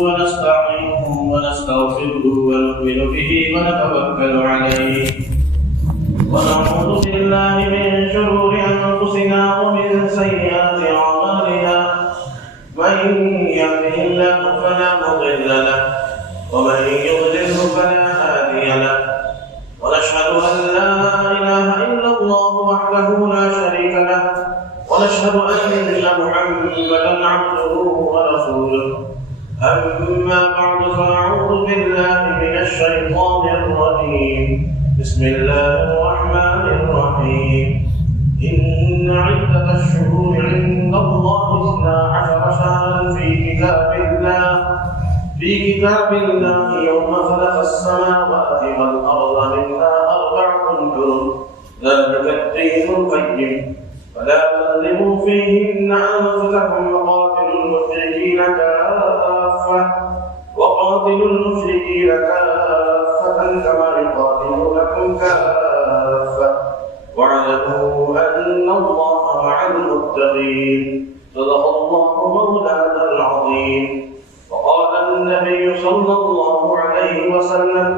ونستعينه ونستغفره ونؤمن به ونتوكل عليه ونعوذ بالله من شرور أنفسنا ومن سيئات أعمالنا من يهده الله فلا مضل له ومن يضلله فلا هادي له ونشهد أن لا إله إلا الله وحده لا شريك له ونشهد أن محمدا عبده ورسوله أما بعد فأعوذ بالله من الشيطان الرجيم بسم الله الرحمن الرحيم إن عدة الشهور عند الله 12 شهرا في كتاب الله يوم خلق السماوات والأرض منها 4 حرم ذلك الدين القيم فلا تظلموا فيهن أنفسكم وقاتلوا المشركين كافة كما يقاتلونكم كافة واعلموا أن الله مع المتقين صدق الله مولانا العظيم. وقال النبي صلى الله عليه وسلم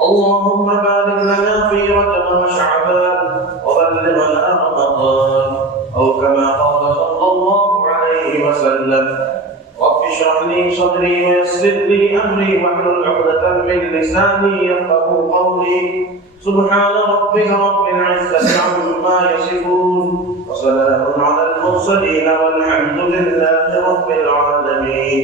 اللهم بارك لنا في رجب وشعبان وبلغنا رمضان أو كما قال صلى الله عليه وسلم. رب اشرح لي صدري ويسر لي أمري واحلل عقدة من لساني يفقهوا قولي. سبحان ربك رب العزة عما يصفون وسلام على المرسلين والحمد لله رب العالمين.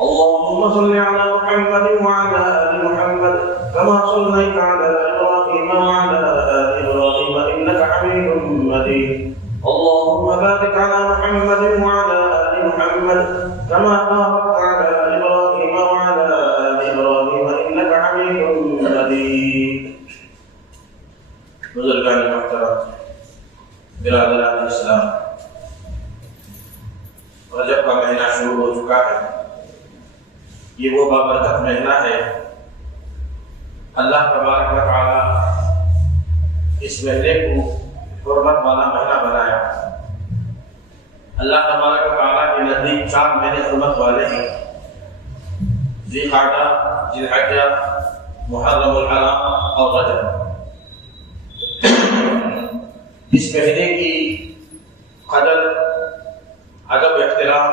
اللهم صل على محمد وعلى آل محمد كما صليت على إبراهيم وعلى آل إبراهيم إنك حميد مجيد. اللهم بارك على محمد وعلى آل محمد كما باركت على إبراهيم وعلى آل إبراهيم إنك حميد مجيد. بزرگان محترم، برادران اسلام، رجب کا مہینہ شروع ہو چکا ہے. یہ وہ بابرکت مہینہ ہے. اللہ تبارک و تعالی اس مہینے کو حرمت والا مہینہ بنایا. اللہ تبارک و تعالی کے نزدیک 4 مہینے حرمت والے ہیں: ذی القعدہ، ذی الحجہ، محرم الحرام اور رجب. اس مہینے کی قدر، ادب، احترام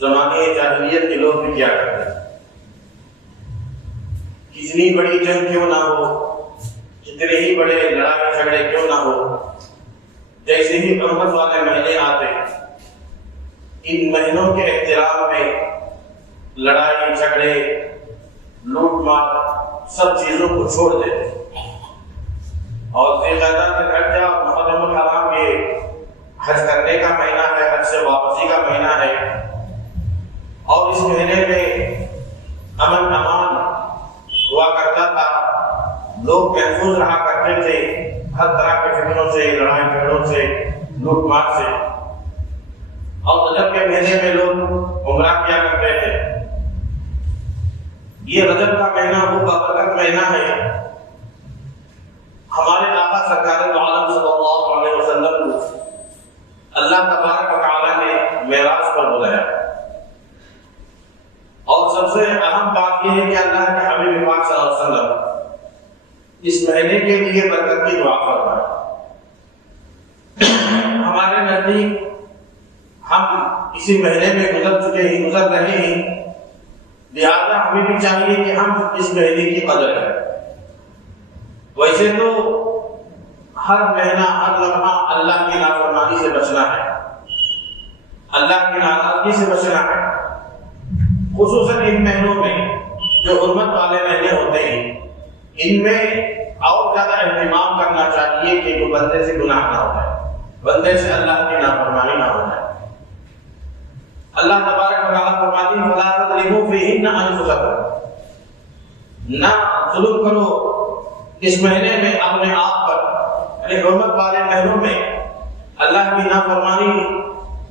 زمانے جاہلیت کے لوگ بھی کیا کرتے ہیں. کتنی بڑی جنگ کیوں نہ ہو، کتنے ہی بڑے لڑائی جھگڑے کیوں نہ ہو، جیسے ہی حرمت والے مہینے آتے ان مہینوں کے احترام میں لڑائی جھگڑے، لوٹ مار، سب چیزوں کو چھوڑ دیتے. اور ذی القعدہ، ذی الحجہ، محرم الحرام یہ حج کرنے کا مہینہ ہے، حج سے واپسی کا مہینہ ہے. اور اس مہینے میں امن امان ہوا کرتا تھا، لوگ محفوظ رہا کرتے تھے ہر طرح کے فتنوں سے، لڑائی جھگڑوں سے، لوٹ مار سے. اور رجب کے مہینے میں لوگ عمرہ کیا کرتے تھے. یہ رجب کا مہینہ وہ بابرکت مہینہ ہے. ہمارے آقا سرکار دو عالم صلی اللہ علیہ وسلم کو اللہ تبارک و تعالی نے معراج پر بلایا. اور سب سے اہم بات یہ ہے کہ اللہ کے حبیب پاک صلی اللہ علیہ وسلم اس مہینے کے لیے برکت کی دعا فرمائے. ہمارے نزدیک ہم اسی مہینے میں گزر رہے ہیں، لہٰذا ہمیں بھی چاہیے کہ ہم اس مہینے کی قدر کریں. ویسے تو ہر مہینہ، ہر لمحہ اللہ کی نافرمانی سے بچنا ہے، اللہ کی ناراضگی سے بچنا ہے. خصوصاً ان مہینوں میں جو حرمت والے مہینے ہوتے ہیں، ان میں اور زیادہ اہتمام کرنا چاہیے کہ وہ بندے سے گناہ نہ ہو جائے، بندے سے اللہ کی نافرمانی نہ ہو جائے. اللہ تبارک و تعالیٰ فرماتے ہیں فَلَا تَظْلِمُوا فِيهِنَّ أَنفُسَكُمْ، نہ ظلم کرو اس مہینے میں اپنے آپ پر. یعنی حرمت والے مہینوں میں اللہ کی نافرمانی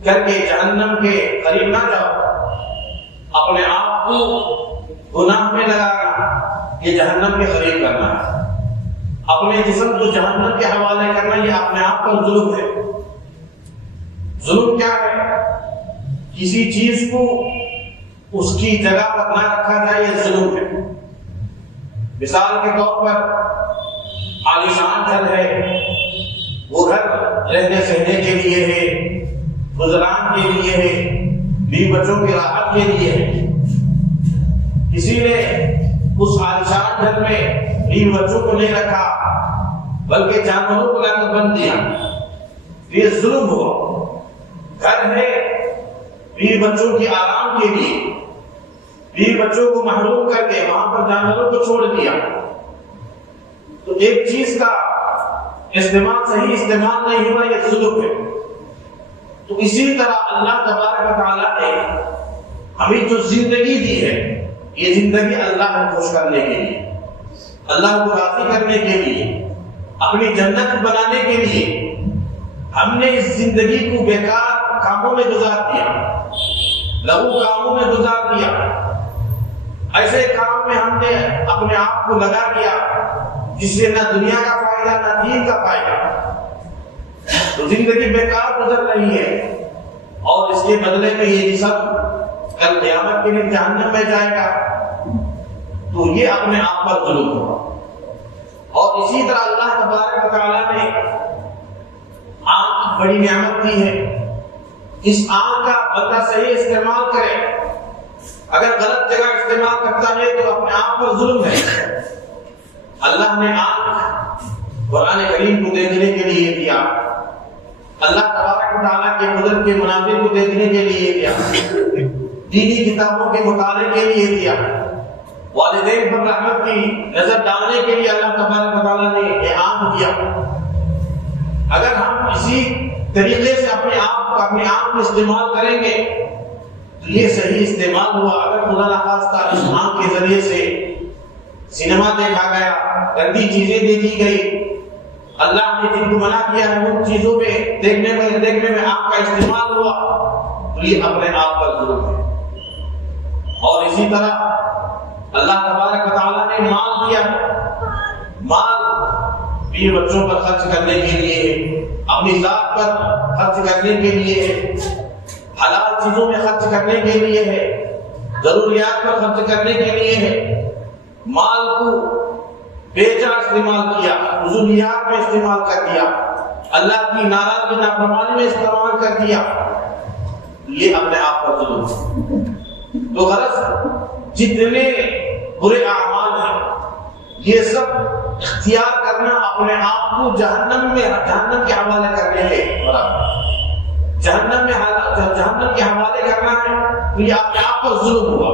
کر کے جہنم کے قریب نہ جاؤ. اپنے آپ کو گناہ میں لگانا یہ جہنم کے قریب کرنا ہے. اپنے جسم کو جہنم کے حوالے کرنا یہ اپنے آپ پر ظلم ہے. ظلم کیا ہے؟ کسی چیز کو اس کی جگہ پر نہ رکھا جائے یہ ظلم ہے۔ مثال کے طور پر عالیشان گھر ہے، وہ گھر رہنے سہنے کے لیے ہے، گزران کے لیے ہے، بیوی بچوں کی راحت کے لیے ہے۔ کسی نے اس عالیشان گھر میں بیوی بچوں کو نہیں رکھا بلکہ جانوروں کو لا کر بند دیا، یہ ظلم ہوا۔ گھر ہے بیوی بچوں کی آرام کے لیے، بیوی بچوں کو محروم کر کے وہاں پر جانوروں کو چھوڑ دیا، تو ایک چیز کا استعمال صحیح استعمال نہیں ہوا، یہ ظلم ہے۔ تو اسی طرح اللہ تبارک و تعالیٰ نے ہمیں جو زندگی دی ہے، یہ زندگی اللہ کو خوش کرنے کے لیے، اللہ کو راضی کرنے کے لیے، اپنی جنت بنانے کے لیے ہم نے اس زندگی کو بیکار کاموں میں گزار دیا، لغو کاموں میں گزار دیا، ایسے کام میں ہم نے اپنے آپ کو لگا دیا جس سے نہ دنیا کا فائدہ نہ دین کا فائدہ، تو زندگی بیکار گزر رہی ہے، اور اس کے بدلے میں یہ جسم کل قیامت کے لیے جہنم میں جائے گا، تو یہ اپنے آپ پر ظلم ہوا۔ اور اسی طرح اللہ تبارک و تعالیٰ نے آنکھ بڑی نعمت دی ہے، اس آنکھ کا بندہ صحیح استعمال کرے، اگر غلط جگہ استعمال کرتا ہے تو اپنے آپ پر ظلم ہے۔ اللہ نے آنکھ قرآن کریم کو دیکھنے کے لیے دیا، اللہ تبارک و تعالیٰ کے قدرت کے مناظر کو دیکھنے کے لیے دیا، دینی کتابوں کے مطالعے کے لیے دیا، والدین پر رحمت کی نظر ڈالنے کے لیے اللہ تبارک و تعالیٰ نے یہ آنکھ دیا۔ اگر ہم اسی طریقے سے اپنے آپ کو استعمال کریں گے تو یہ صحیح استعمال ہوا۔ اگر خدا نخواستہ اس آنکھ کے ذریعے سے سینما دیکھا گیا، گندی چیزیں دیکھی گئی، اللہ نے جن کو منع کیا ہے ان چیزوں میں دیکھنے میں آنکھ کا استعمال ہوا، تو یہ اپنے آپ پر ظلم ہے۔ اور اسی طرح اللہ تبارک و تعالیٰ نے مال دیا، مال بیوی بچوں پر خرچ کرنے کے لیے، اپنی ذات پر خرچ کرنے کے لیے، حلال چیزوں میں خرچ کرنے کے لیے ہے، ضروریات پر خرچ کرنے کے لیے ہے۔ مال کو بیجا استعمال کیا، فضولیات میں استعمال کر دیا، اللہ کی ناراضگی نافرمانی میں استعمال کر دیا، یہ اپنے آپ پر ظلم ہے۔ تو غرض جتنے برے اعمال ہیں یہ سب اختیار کرنا اپنے آپ کو جہنم کے حوالے کرنے کے برابر، جہنم کے حوالے کرنا ہے، تو یہ اپنے آپ پر ظلم ہوا۔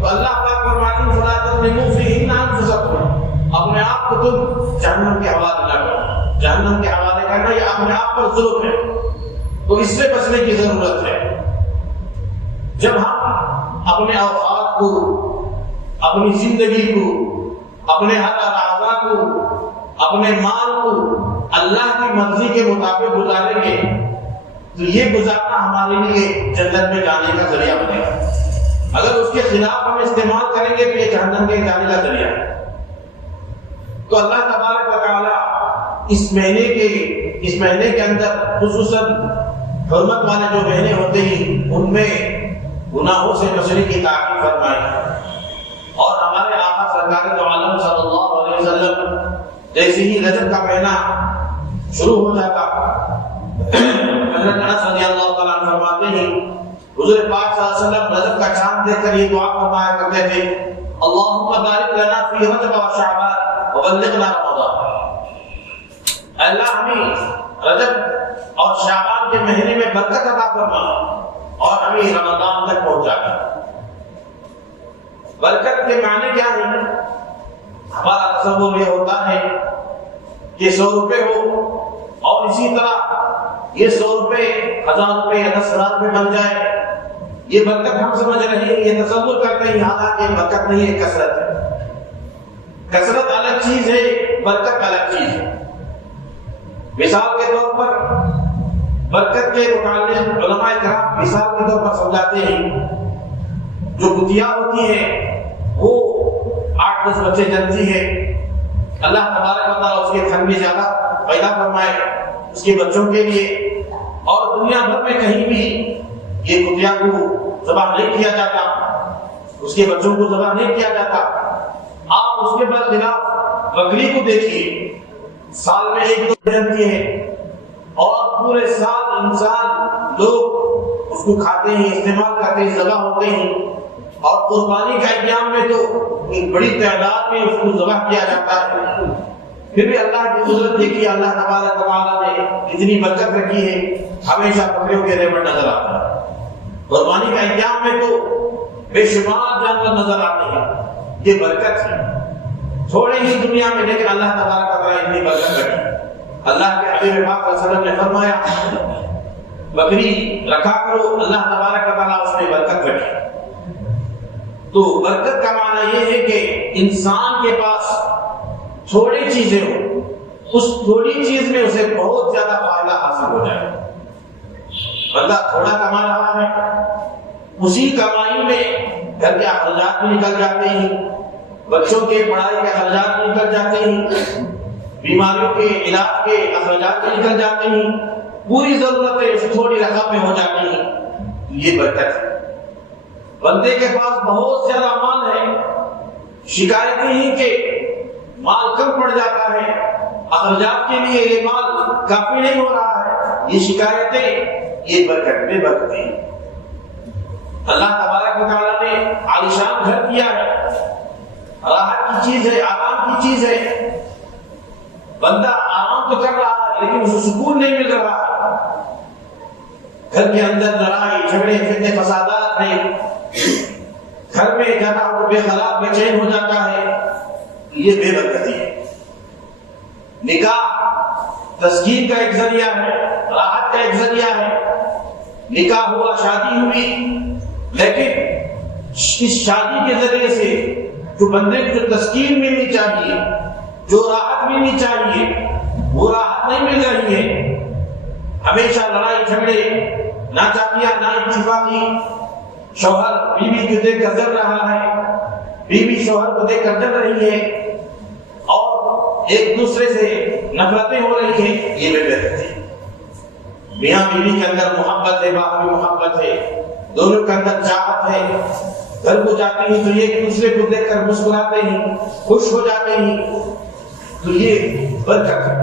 تو اللہ پاک فرماتے ہیں فلا تظلموا فیہن انفسکم، اپنے آپ کو تم جہنم کے حوالے نہ کرو، جہنم کے حوالے کرنا یہ اپنے آپ پر ظلم ہے۔ تو اس سے بچنے کی ضرورت ہے۔ جب ہم اپنے اوقات کو، اپنی زندگی کو، اپنے ہر اعضاء کو، اپنے مال کو اللہ کی مرضی کے مطابق گزاریں گے تو یہ گزارنا ہمارے لیے جنت میں جانے کا ذریعہ بنے گا۔ اگر اس کے خلاف ہم استعمال کریں گے تو یہ جہنم کے جانے کا ذریعہ ہے۔ تو اللہ تبارک و تعالیٰ اس مہینے کے اندر خصوصاً حرمت والے جو مہینے ہوتے ہیں ان میں گناہوں سے بچنے کی تاکید فرمائے، اور ہمارے آقا سرکار دو عالم صلی اللہ علیہ وسلم جیسے ہی رجب کا مہینہ شروع ہو جاتا، حضرت انس رضی اللہ تعالیٰ عنہ فرماتے ہیں حضور پاک صلی اللہ علیہ وسلم رجب کا چاند دیکھ کر یہ دعا فرمایا کرتے تھے، اللہم بارک لنا فی رجب و شعبان وبلغنا رمضان، اللہ ہمیں رجب اور شعبان کے مہینے میں برکت عطا فرما اور ہمیں رمضان تک پہنچا کر۔ برکت کے معنی کیا ہے؟ ہمارا تصور یہ ہوتا ہے کہ 100 روپے ہو اور اسی طرح یہ 100 روپے 1000 روپے یا 10,000 روپے بن جائے، یہ برکت ہم سمجھ رہے ہیں، یہ تصور کرتے ہیں، حالانکہ برکت نہیں ہے، کثرت ہے۔ کثرت الگ چیز ہے، برکت الگ چیز ہے۔ مثال کے طور پر برکت کے متعلق علماء کرام مثال کے طور پر سمجھاتے ہیں، جو کتیا ہوتی ہے وہ 8-10 بچے جنتی ہے، اللہ تبارک و تعالیٰ اس کے تھن میں زیادہ پیدا فرمائے اس کے بچوں کے لیے، اور دنیا بھر میں کہیں بھی یہ کتیا کو ذبح نہیں کیا جاتا، اس کے بچوں کو ذبح نہیں کیا جاتا. آپ اس کے برخلاف بکری کو دیکھیے، سال میں ایک دو جنتی ہے اور پورے سال انسان لوگ اس کو کھاتے ہیں، استعمال کرتے ہیں، ذبح ہوتے ہیں. اور قربانی کا ایام میں تو ایک بڑی تعداد میں اس کو ذبح کیا جاتا ہے. پھر بھی اللہ کی قدرت دیکھیے، اللہ تبارک و تعالیٰ نے اتنی برکت رکھی ہے، ہمیشہ بکریوں کے ریوڑ نظر آتا ہے. قربانی کا ایام میں تو بے شمار جانور نظر آتے ہیں. یہ برکت ہے تھوڑے ہی دنیا میں، لیکن اللہ تبارک و تعالیٰ اتنی برکت رکھی. اللہ کے حبیب پاک صلی اللہ علیہ وسلم نے فرمایا بکری رکھا کرو، اللہ تبارک و تعالیٰ اس میں برکت رکھی. تو برکت کا معنی یہ ہے کہ انسان کے پاس تھوڑی چیزیں ہوں، اس تھوڑی چیز میں اسے بہت زیادہ فائدہ حاصل ہو جائے. بندہ تھوڑا کما رہا ہے، اسی کمائی میں گھر کے اخراجات بھی نکل جاتے ہیں، بچوں کے پڑھائی کے اخراجات بھی نکل جاتے ہیں، بیماریوں کے علاج کے اخراجات بھی نکل جاتے ہیں، پوری ضرورتیں اس تھوڑی رقم میں ہو جاتی ہیں. یہ برکت ہے. بندے کے پاس بہت زیادہ مال ہے، شکایتیں ہیں کہ مال کم پڑ جاتا ہے، اخراجات کے لیے یہ مال کافی نہیں ہو رہا ہے، یہ شکایتیں، یہ برکت بے برکتی. اللہ تبارک و تعالیٰ نے عالیشان گھر کیا ہے، راحت کی چیز ہے، آرام کی چیز ہے. بندہ آرام تو کر رہا ہے لیکن اسے سکون نہیں مل رہا ہے. گھر کے اندر لڑائی جھگڑے فتنے فسادات ہیں، گھر میں جاتا ہو بے قرار بے چین ہو جاتا ہے. یہ بے برکتی ہے. نکاح تسکین کا ایک ذریعہ ہے، راحت کا ایک ذریعہ ہے. نکاح ہوا، شادی ہوئی، لیکن اس شادی کے ذریعے سے جو بندے کو جو تسکین ملنی چاہیے، جو راحت ملنی چاہیے، وہ راحت نہیں مل رہی ہے. ہمیشہ لڑائی جھگڑے، ناچاکیاں، نا اتفاقی. شوہر بیوی کو دیکھ کر جل رہا ہے، بیوی شوہر کو دیکھ کر جل رہی ہے، اور ایک دوسرے سے نفرتیں ہو رہی ہیں. یہ بے برکتی ہے. میاں بیوی کے اندر محبت ہے، باہمی محبت ہے، دونوں کے اندر چاہت ہے. گھر کو جاتے ہیں تو ایک دوسرے کو دیکھ کر مسکراتے ہیں، خوش ہو جاتے ہیں. تو یہ برکت ہے.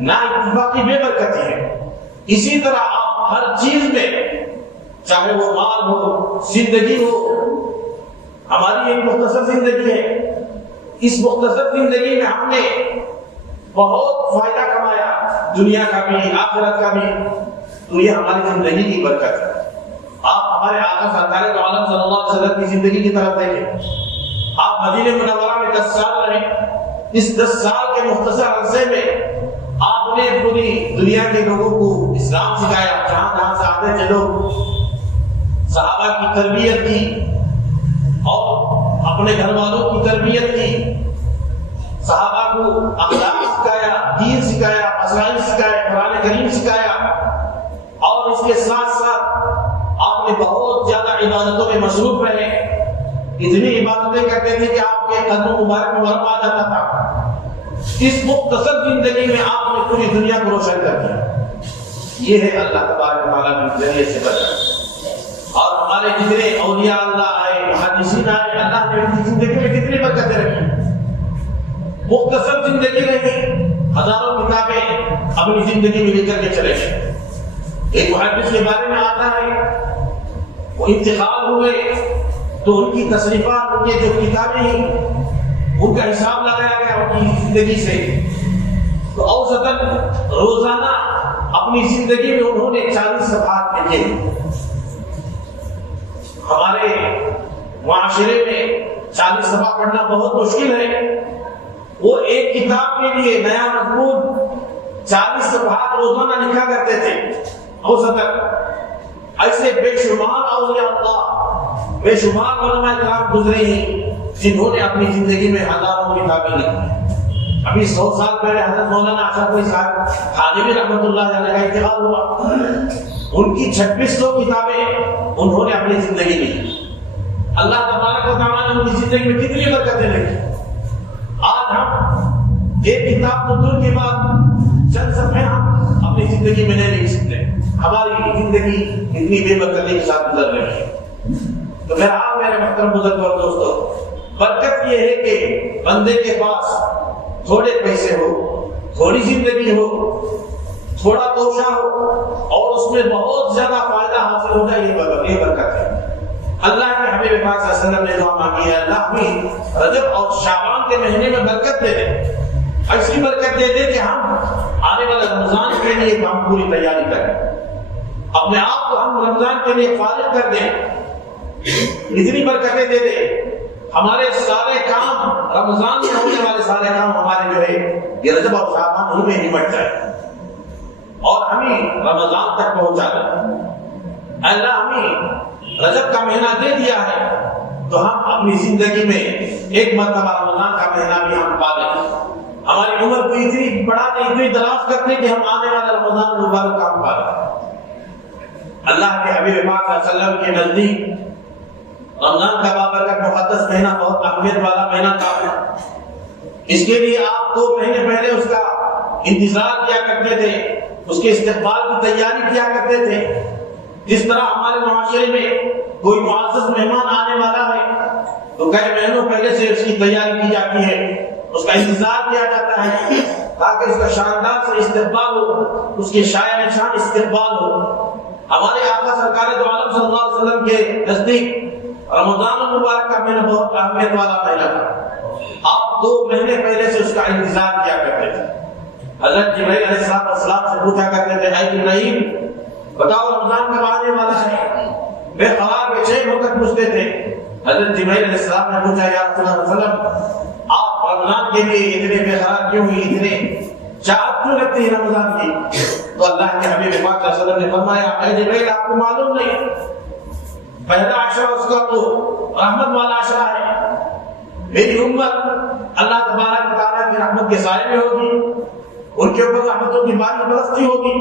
نا اتفاقی بے برکتی ہے. اسی طرح آپ ہر چیز میں، چاہے وہ مال ہو، زندگی ہو. ہماری ایک مختصر زندگی ہے، اس مختصر زندگی میں ہم نے بہت فائدہ کمایا، دنیا کا بھی آخرت کا بھی. تو یہ ہماری زندگی کی برکت ہے. آپ ہمارے آقا سرکار دو عالم صلی اللہ علیہ وسلم کی زندگی کی طرف دیکھیں. آپ مدینہ منورہ میں 10 سال رہے. اس 10 سال کے مختصر عرصے میں آپ نے پوری دنیا کے لوگوں کو اسلام سکھایا. جہاں جہاں سے آتے تھے لوگ صحابہ کی تربیت کی اور اپنے گھر والوں کی تربیت کی. صحابہ کو اخلاق سکھایا، دین سکھایا، مسائل سکھایا، قرآن کریم سکھایا. اور اس کے ساتھ ساتھ آپ نے بہت زیادہ عبادتوں میں مصروف رہے. اتنی عبادتیں کرتے تھے کہ آپ کے قدم مبارک میں ورم آ جاتا تھا. اس مختصر زندگی میں آپ نے پوری دنیا کو روشن کر دیا. یہ ہے اللہ تبارک و تعالیٰ کے ذریعے سے برکت. اور ہمارے جتنے اولیاء اللہ آئے، محدثین آئے، اللہ نے ان کی زندگی میں کتنی برکتیں رکھی. مختصر زندگی رہی، ہزاروں کتابیں اپنی زندگی میں لکھ کر کے چلے گئے. ایک محدث کے بارے میں آتا ہے، وہ انتقال ہوئے تو ان کی تصنیفات، ان کی جو کتابیں ہیں، ان کا حساب لگایا گیا ان کی زندگی سے. تو اوسطاً روزانہ اپنی زندگی میں انہوں نے 40 صفحات لکھے. ہمارے معاشرے میں 40 صفحہ پڑھنا بہت مشکل ہے. وہ ایک کتاب کے لیے نیا مضمون 40 صفحات روزانہ لکھا کرتے تھے. اوسطاً ایسے بے شمار اولیاء اللہ، بے شمار علماء کرام گزرے ہیں جنہوں نے اپنی زندگی میں ہزاروں کتابیں لکھی. ابھی 100 سال پہلے حضرت مولانا اشرف علی صاحب خانوی رحمۃ اللہ علیہ کا انتقال ہوا. ان کی 2600 کتابیں انہوں نے اپنی زندگی میں لکھی. اللہ تبارک و تعالیٰ نے ان کی زندگی میں کتنی برکتیں لکھی. آج ہم ایک کتاب تو دور کے بعد چند صفحے ہم اپنی زندگی میں نہیں لکھ سکتے. ہماری زندگی اتنی بے برکتی کے ساتھ گزر رہی ہے. تو میرے محترم بزرگ اور دوستو، برکت یہ ہے کہ بندے کے پاس تھوڑے پیسے ہو، تھوڑی زندگی ہو، تھوڑا توشہ ہو اور اس میں بہت زیادہ فائدہ حاصل ہو جائے، یہ برکت ہے۔ اللہ کے حبیب پاک صلی اللہ علیہ وسلم نے دعا مانگی ہے، اللہ ہمیں رجب اور شعبان کے مہینے میں برکت دے دے، ایسی برکت دے دے کہ ہم آنے والے رمضان کے لیے ہم پوری تیاری کریں، اپنے آپ کو ہم رمضان کے لیے فارغ کر دیں، اتنی برکتیں دے دے ہمارے سارے کام، رمضان میں ہونے والے سارے کام ہمارے جو ہے یہ رجب اور شعبان ہی میں نمٹ جائے اور ہمیں رمضان تک پہنچا دے۔ اللہ ہمیں رجب کا مہینہ دے دیا ہے تو ہم اپنی زندگی میں ایک مرتبہ رمضان کا مہینہ بھی ہم پا لیں، ہماری عمر کو اتنی بڑھا دیں، اتنی دراز کر دیں کہ ہم آنے والا رمضان مبارک کا ہم پا لیں۔ اللہ کے حبیب پاک صلی اللہ علیہ وسلم کے نزدیک رمضان کا بابرکت مقدس مہینہ بہت اہمیت والا مہینہ تھا، اس کے لیے آپ 2 مہینے پہلے اس کا انتظار کیا کرتے تھے، اس کے استقبال کی تیاری کیا کرتے تھے۔ جس طرح ہمارے معاشرے میں کوئی معزز مہمان آنے والا ہے تو کئی مہینوں پہلے سے اس کی تیاری کی جاتی ہے، اس کا انتظار کیا جاتا ہے تاکہ اس کا شاندار سے استقبال ہو، اس کے شایع نشان استقبال ہو۔ ہمارے آقا سرکار دو عالم صلی اللہ علیہ وسلم کے نزدیک رمضان المبارک کا مہینہ بہت اہمیت والا مہینہ تھا، آپ 2 مہینے پہلے سے اس کا انتظار کیا کرتے تھے۔ حضرت جبرائیل علیہ السلام سے پوچھا کرتے تھے، اے جبرائیل بتاؤ رمضان کب آنے والا ہے؟ بے قرار بے چین ہو کر پوچھتے تھے۔ حضرت جبرائیل علیہ السلام نے پوچھا، یا رسول اللہ صلی اللہ علیہ وسلم آپ رمضان کے لیے اتنے بے قرار کیوں ہوئی، اتنے چاہت کیوں رکھتے ہیں رمضان کی؟ تو اللہ کے حبیب پاک صلی اللہ علیہ وسلم نے فرمایا، اے جبرائیل آپ کو معلوم نہیں، پہلا عشرہ اس کا تو رحمت والا عشرہ ہے، میری امت اللہ تبارک و تعالیٰ کی رحمت کے سائے میں ہوگی، ان کے اوپر رحمتوں کی بارش برستی ہوگی،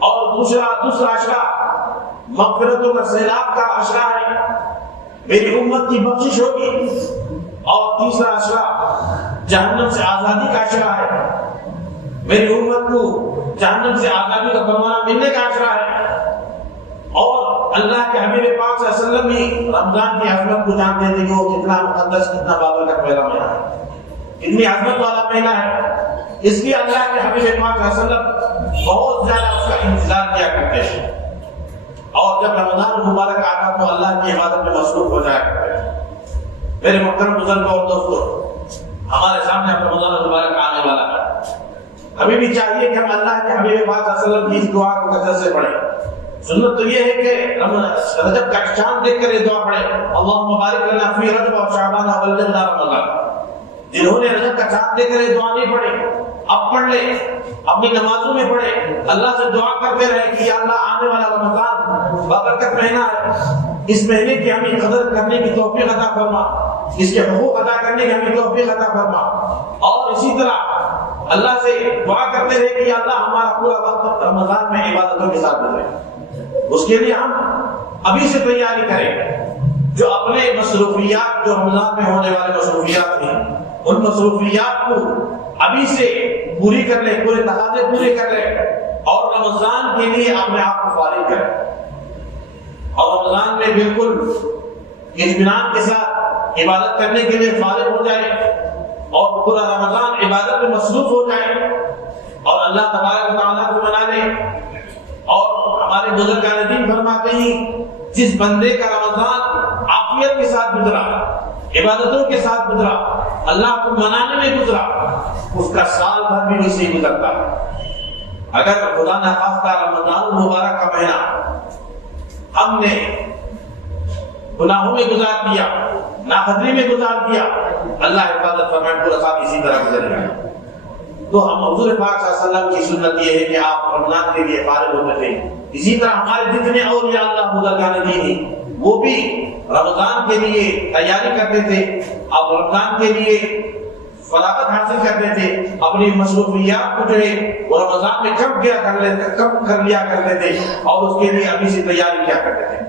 اور دوسرا عشرہ مغفرتوں کا سیلاب کا عشرہ ہے، میری امت کی بخشش ہوگی، اور تیسرا عشرہ جہنم سے آزادی کا عشرہ ہے، میری امت کو جہنم سے آزادی کا فرمانا ملنے کا عشرہ ہے۔ اور اللہ کے حبیب پاک صلی اللہ علیہ وسلم بھی رمضان کی عظمت کو جانتے تھے کہ وہ کتنا مقدس، کتنا بابرکت مہینہ ہے، کتنی عظمت والا مہینہ ہے، اس لیے اللہ کے حبیب پاک صلی اللہ علیہ وسلم بہت زیادہ اس کا انتظار کیا کرتے تھے، اور جب رمضان مبارک آتا تو اللہ کی عبادت میں مصروف ہو جایا کرتے تھے۔ میرے محترم بزرگوں اور دوستوں، ہمارے سامنے اب رمضان مبارک آنے والا ہے، ہمیں بھی چاہیے کہ ہم اللہ کے حبیب پاک صلی اللہ علیہ وسلم کی اس دعا کو کثرت سے پڑھیں۔ سنت تو یہ ہے کہ رجب کا چاند دیکھ کر یہ دعا پڑھیں، اللہم بارک لنا فی رجب و شعبان وبلغنا رمضان۔ جنہوں نے رجب کا چاند دیکھ کر یہ دعا نہیں پڑھی، اب پڑھ لیں، اپنی نمازوں میں پڑھیں، اللہ سے دعا کرتے رہیں کہ یا اللہ آنے والا رمضان بابرکت مہینہ ہے، اس مہینے کی ہمیں قدر کرنے کی توفیق عطا فرما، اس کے حقوق ادا کرنے کی ہمیں توفیق عطا فرما، اور اسی طرح اللہ سے دعا کرتے رہے کہ یا اللہ ہمارا پورا وقت رمضان میں عبادتوں کے ساتھ گزرے۔ اس کے لیے ہم ابھی سے تیاری کریں، جو اپنے مصروفیات، جو رمضان میں ہونے والے مصروفیات ہیں، ان مصروفیات کو ابھی سے پوری کر لیں، پورے تقاضے پورے کر لیں، اور رمضان کے لیے اپنے آپ کو فارغ کریں، اور رمضان میں بالکل اطمینان کے ساتھ عبادت کرنے کے لیے فارغ ہو جائیں، اور پورا رمضان عبادت میں مصروف ہو جائیں، اور اللہ تبارک و تعالیٰ کو منا لیں۔ اور ہمارے بزرگان دین فرماتے ہیں، جس بندے کا رمضان عافیت کے ساتھ گزرا، عبادتوں کے ساتھ گزرا، اللہ کو منانے میں گزرا، اس کا سال بھر بھی ویسے ہی گزرتا۔ اگر خدا نخواستہ رمضان المبارک کا مہینہ ہم نے گناہوں میں گزار دیا، ناقدری میں گزار دیا، اللہ حفاظت فرمائے پورا سال اسی طرح گزر گیا۔ تو ہم حضور پاک صلی اللہ علیہ وسلم کی سنت یہ ہے کہ آپ رمضان کے لیے فارغ ہوتے تھے، اسی طرح ہمارے جتنے اولیاء اللہ بزرگان دین ہیں وہ بھی رمضان کے لیے تیاری کرتے تھے، اب رمضان کے لیے فراغت حاصل کرتے تھے، اپنی مصروفیات کو جو ہے وہ رمضان میں کم کر لیا کرتے تھے، اور اس کے لیے ابھی سے تیاری کیا کرتے تھے۔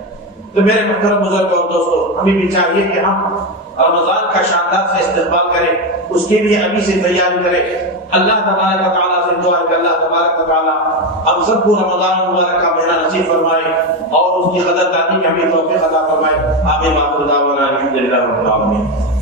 تو میرے محترم بزرگ اور دوستو، ہمیں بھی چاہیے کہ ہم رمضان کا شاندار سے استقبال کریں، اس کے لیے ابھی سے تیاری کریں۔ اللہ تبارک و تعالیٰ سے دعا ہے کہ اللہ تبارک و تعالیٰ ہم سب کو رمضان المبارک کا مہینہ نصیب فرمائے اور اس کی قدر دانی میں ہمیں توفیق عطا فرمائے. آمین. آخر دعوانا الحمدللہ رب العالمین.